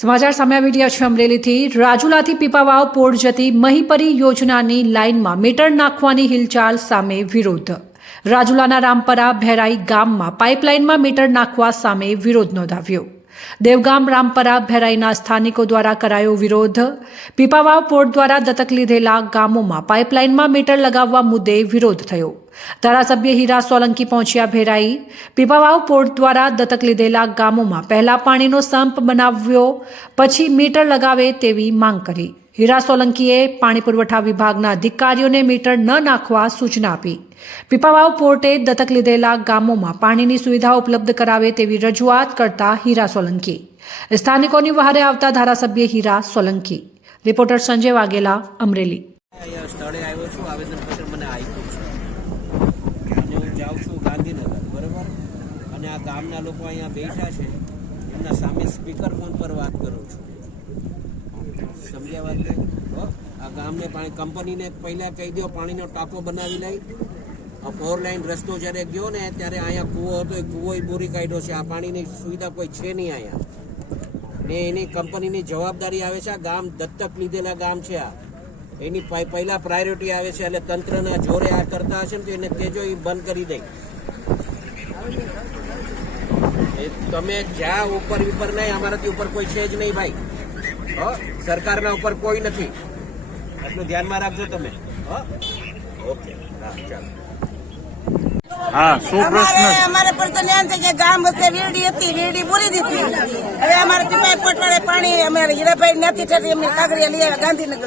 સમાચાર સામે આવી રહ્યા છે અમરેલીથી. રાજુલાથી પીપાવાવ પોળ જતી મહીપરી યોજનાની લાઇનમાં મીટર નાખવાની હિલચાલ સામે વિરોધ. રાજુલાના રામપરા ભેરાઈ ગામમાં પાઇપલાઇનમાં મીટર નાખવા સામે વિરોધ નોંધાવ્યો. દેવગામ રામપરા ભેરાઈના સ્થાનિકો દ્વારા કરાયો વિરોધ. પીપાવાવ પોર્ટ દ્વારા દત્તક લીધેલા ગામોમાં પાઇપલાઇનમાં મીટર લગાવવા મુદ્દે વિરોધ થયો. ધારાસભ્ય હીરા સોલંકી પહોંચ્યા ભેરાઈ. પીપાવાવ પોર્ટ દ્વારા દત્તક લીધેલા ગામોમાં પહેલા પાણીનો સંપ બનાવ્યો, પછી મીટર લગાવે તેવી માંગ કરી. હીરા સોલંકીએ પાણી પુરવઠા વિભાગના અધિકારીઓને મીટર ન નાખવા સૂચના આપી. પીપાવાવ પોર્ટે દત્તક લીધેલા ગામોમાં પાણીની સુવિધા ઉપલબ્ધ કરાવે તેવી રજૂઆત કરતા હીરા સોલંકી. સ્થાનિકોની વહારે આવતા ધારાસભ્ય હીરા સોલંકી. રિપોર્ટર સંજય વાઘેલા, અમરેલી. અને આ ગામના લોકો અહીંયા બેઠા છે. એમના સામે સ્પીકર ફોન પર વાત કરું છું. સમજ્યા આ ગામને પાણી, કંપનીને પહેલાં કહી દો પાણીનો ટાંકો બનાવી લઈ. આ ફોર લાઈન રસ્તો જ્યારે ગયો ને, ત્યારે અહીંયા કૂવો હતો, એ કૂવો બોરી કાઢ્યો છે. આ પાણીની સુવિધા કોઈ છે નહીં અહીંયા. ને એની કંપનીની જવાબદારી આવે છે આ ગામ, દત્તક લીધેલા ગામ છે આ. એની પહેલાં પ્રાયોરિટી આવે છે, એટલે તંત્રના જોરે આ કરતા હશે ને તો એને તેજો એ બંધ કરી દે. તમે જ્યાં ઉપર ઉપર નહીં, અમારાથી ઉપર કોઈ છે જ નહીં ભાઈ. સરકારના ઉપર કોઈ નથી. આટલું ધ્યાનમાં રાખજો તમે. ઓકે. હા ચાલો. હા શું પ્રશ્ન? અમારે અમારે પ્રશ્ન એમ છે કે ગામ વચ્ચે વીરડી હતી વીરડી બોલી દીધી. હવે અમારે પીપાઈ પોટવાડે પાણી અમારે હીરાભાઈ નથી થતી એમની કાગડીયા લઈ આવ્યા ગાંધીનગર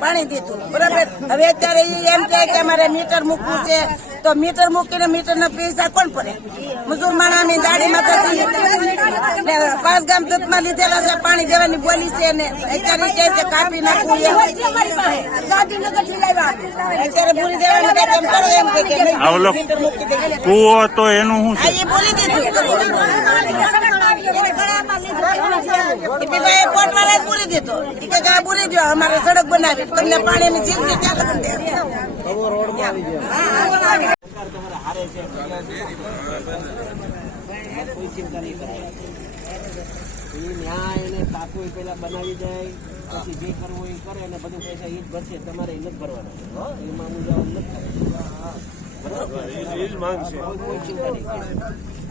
પાણી દીધું. બરાબર? હવે અત્યારે એમ કહે કે અમારે મીટર મૂકવું છે તો મીટર મૂકીને મીટર ના પૈસા કોણ પડે મજૂર માણાની દાડી માં પાંચ ગામ દત્તમાં લીધેલા છે પાણી દેવાની બોલી છે ને અત્યારે છે કાપી નાખવું અત્યારે ભૂલી દેવાનું એમ કરો એમ કે દે. તો એનું શું બોલી દીધું. પીપાએ પોટવાળાએ બોલી દીધો. કે આ બોલી દો અમારે સડક બનાવી. તમને પાણીની જિંદગી ક્યાં લગન દે સરકાર તમારા હારે છે? કોઈ ચિંતા નહીં કરવાની એ ન્યાય એને કાકુ એ પેલા બનાવી જાય પછી જે કરવું એ કરે અને બધું પૈસા એ જ ભરશે તમારે એ જ ભરવાના હો? એમાં મુંજાવન નથી કોઈ ચિંતા નહીં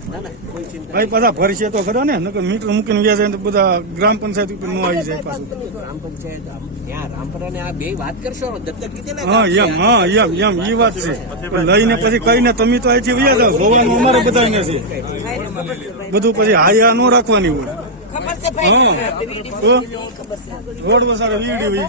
ભાઈ પાછા ભરશે તો ખરા ને નકર મીટર મૂકીને વ્યાજ તો બધા ગ્રામ પંચાયત ઉપર નો આવી જાય પાછું. ગ્રામ પંચાયત ત્યાં રામપરા ને આ બે વાત કરશો? દત્તક લીધેલા હા એમ હા એમ એમ એ વાત છે. લઈને પછી કહીને તમે તો અહીંથી વ્યા જાવ જોવાનું અમારે અહીંયા છે. બધું પછી હાયા નો રાખવાની હોય. ખબર છે તો રોડ વસાડે વીડી હોય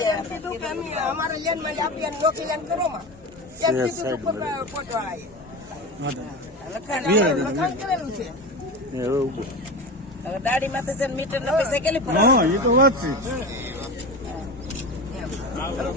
અમારે લેનમાં આપી અને લેન કરો માં એમ કીધું તું પોટ- પોટવાળાએ. લખાણ લખાણ કરેલું છે હવે દાડી માથે છે ને મીટર ના પૈસા કેટલી? હા એ તો વાત છે I